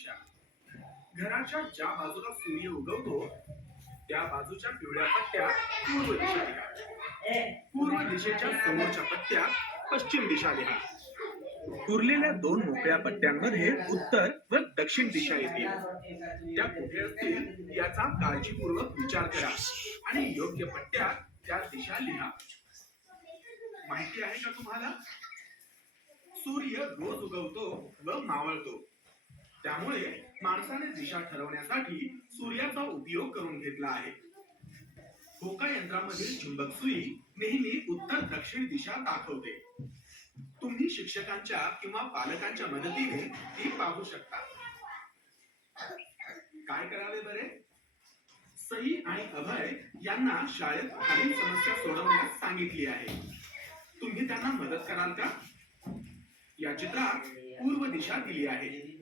दिशा घराच्या ज्या बाजूला सूर्य उगवतो त्या बाजूच्या पिवळ्या पट्ट्या पूर्व दिशा लिहा पूर्व दिशेच्या समोरच्या पट्ट्या पश्चिम दिशा लिहा उरलेल्या दोन मोकळ्या पट्ट्यांमध्ये उत्तर व दक्षिण दिशा येतील. त्या कुठे असतील याचा काळजीपूर्वक विचार करा आणि योग्य पट्ट्यात त्या दिशा लिहा. माहिती आहे का तुम्हाला? सूर्य रोज उगवतो व मावळतो. त्यामुळे माणसाने दिशा ठरवण्यासाठी सूर्याचा उपयोग करून घेतला आहे. होका यंत्रामधील चुंबक सुई नेहमी उत्तर दक्षिण दिशा दाखवते. तुम्ही शिक्षकांच्या किंवा पालकांच्या मदतीने ती पाहू शकता. काय करावे बरे? सई आणि अभय यांना शाळेत खालील समस्या सोडवण्यास सांगितली आहे. तुम्ही त्यांना मदत कराल का? या चित्रात पूर्व दिशा दिली आहे.